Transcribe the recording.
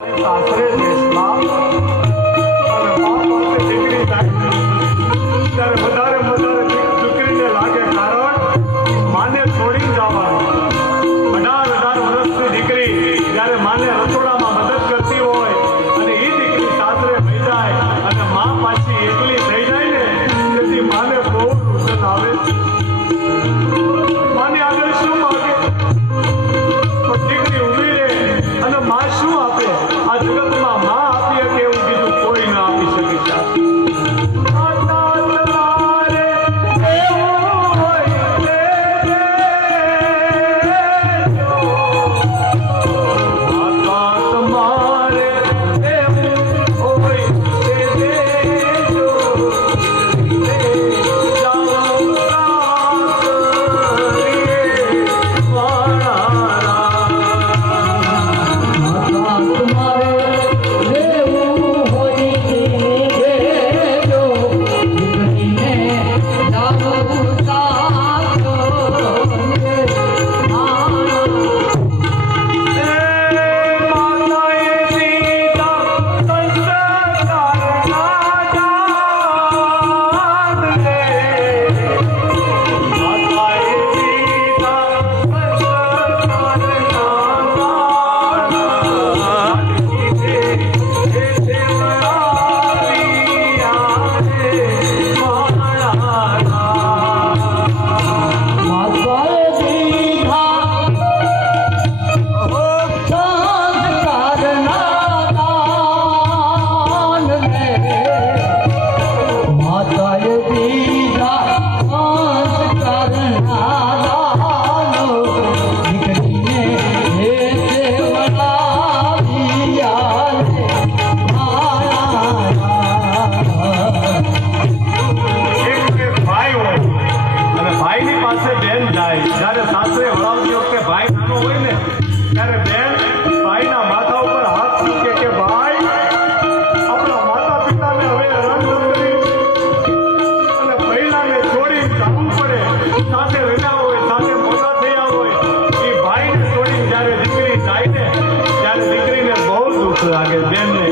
સાસરે દેશમાં અને મા પાસે દીકરી થાય ત્યારે વધારે દીકરીને લાગે, કારણ માને છોડી જવાનું. 18 વર્ષની દીકરી જ્યારે માને રસોડામાં મદદ કરતી હોય અને એ દીકરી સાસરે થઈ જાય અને મા પાછી એકલી થઈ જાય ને, તેથી માને બહુ નુકસાન આવે. માને આગળ શું માગે? પણ દીકરી ઊભી રહે અને મા શું આપે? આ જગતમાં મા આપી શકે એવું બીજું કોઈ ના આપી શકે છે. જ્યારે સાસરે વળાવતી વખતે ભાઈ નાનો હોય ને, ત્યારે બેન ભાઈના માથા ઉપર હાથ મૂકે કે ભાઈ, આપણા માતા પિતાને હવે હેરાન ન કરીશ અને પહેલાને છોડી જવું પડે, સાથે રહ્યા હોય, સાથે મોટા થયા હોય, એ ભાઈને છોડીને જ્યારે દીકરી જાય ને, ત્યારે દીકરીને બહુ દુઃખ લાગે બેનને.